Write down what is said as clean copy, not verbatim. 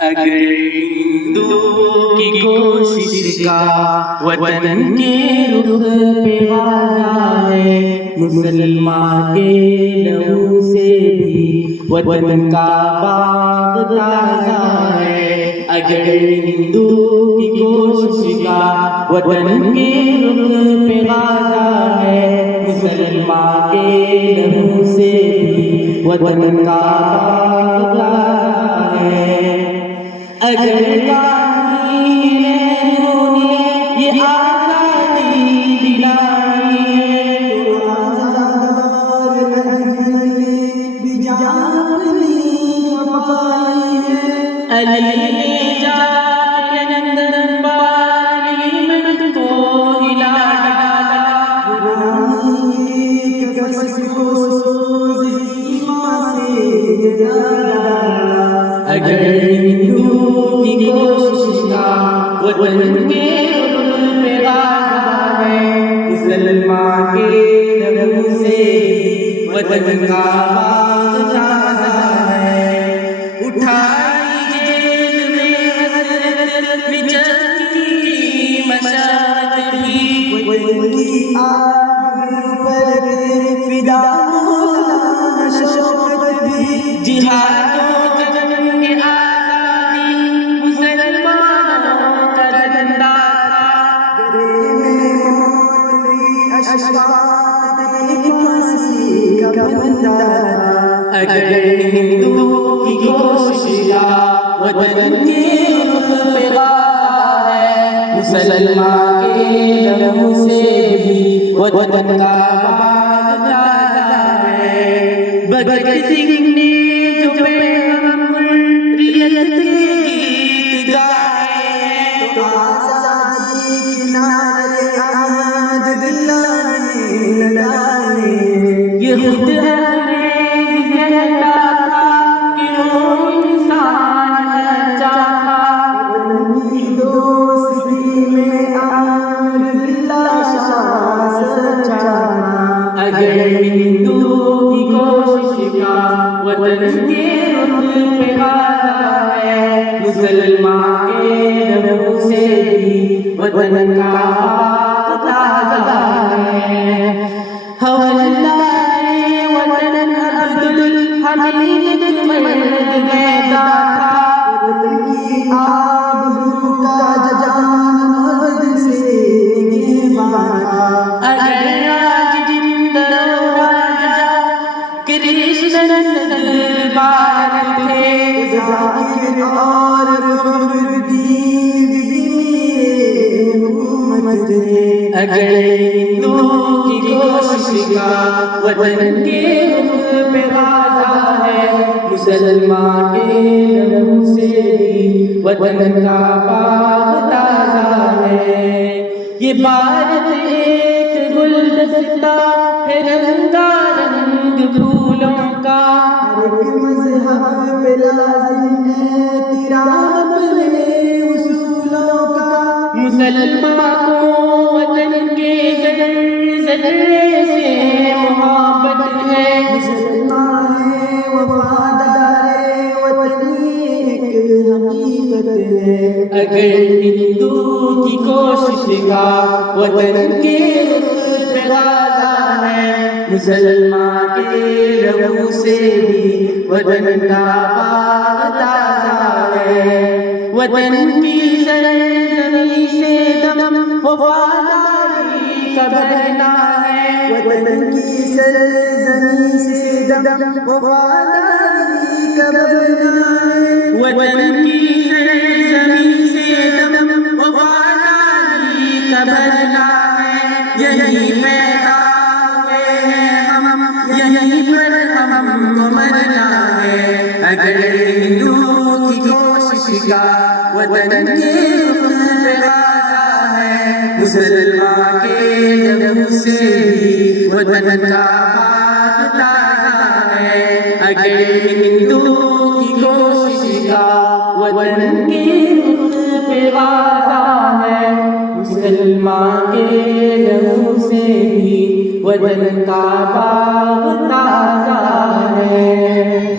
اگر ہندو کی کوشش کا وطن کے رخ پہ واضح ہے، مسلمان کے لہو سے بھی وطن کا باغ تازہ ہے۔ اگر ہندو کی کوشش کا وطن کے رخ پہ واضح ہے، مسلمان کے لہو سے بھی وطن کا باغ تازہ ہے۔ اگر گاندھی نہرو نے یہ آزادی دلائی ہے، تو آزاد اور اجمل نے بھی جان اپنی چھپائی ہے۔ علی نے جا کے لندن پارلیمنٹ کو ہلا ڈالا، غلامی کے کفس کو سوز ایمان سے جلا ڈالا۔ اگر ہندو کی کوشش کا وطن کے رخ پہ واضح ہے، مسلمان کے لہو سے وطن کا باغ تازہ ہے۔ اٹھائی جیل میں حسرت بچھتی کی مشقت بھی، وطن کی آگ پر فدا مولانا شوکت بھی، جہاد اگر ہندو کی کوشش کا وطن کے رخ پہ واضح ہے، مسلمان کے لہو سے بھی وطن کا باغ تازہ ہے۔ بھگت سنگھ نے جو پیغام حریت کے گیت گائے ہیں، تو آزادی کے نعرے احمد اللہ نے لگائے۔ یہ خود انگریز کہتا تھا کہ وہ انسان اچھا تھا، وطن کی دوستی میں احمد اللہ شاہ سچا تھا۔ اگر ہندو کی کوشش کا وطن کے رخ پہ واضح ہے، مسلمان کے لہو سے بھی وطن کا باغ تازہ ہے۔ حمید مرد میدا تھا، وطن کی آبرو کا جان مرد سے نگہباں تھا۔ اگر آج جندر راجا کرشن بھارت تھے، ذاکر اور فخردین بھی میرے محمد تھے۔ اگر ہندو کی کوشش کا وطن کے رخ پہ واضح ہے، مسلمان کے لہو سے بھی وطن کا باغ تازہ ہے۔ یہ بھارت ایک گلدستہ ہے رنگا رنگ پھولوں کا، ہر ایک مذہب پہ لازم ہے تیرا اپنے اصولوں کا۔ مسلمان کو وطن کے ذرے ذرے سے محبت ہے، مسلمان ہے وفادار وطنی ایک حقیقت ہے۔ اگر ہندو کی کوشش کا وطن کے رخ پہ واضح ہے، مسلمان کے لہو سے بھی وطن کا باغ تازہ ہے۔ وطن کی سرزمین سے دم وفاداری کا بھرنا ہے، وطن کی سرزمین سے دم وفاداری کا بھرنا ہے۔ وطن کی سرزمین سے دم وفاداری کا بھرنا ہے۔ یہی پیدا ہوئے ہیں ہم، یہیں پر ہم کو مرنا ہے۔ اگر ہندو کی کوشش کا وطن کے رخ پہ واضح ہے، مسلمان کے لہو سے بھی وطن کا باغ تازہ ہے۔ اگر ہندو کی کوشش کا وطن کے رخ پہ واضح ہے، مسلمان کے لہو سے بھی وطن کا باغ تازہ ہے۔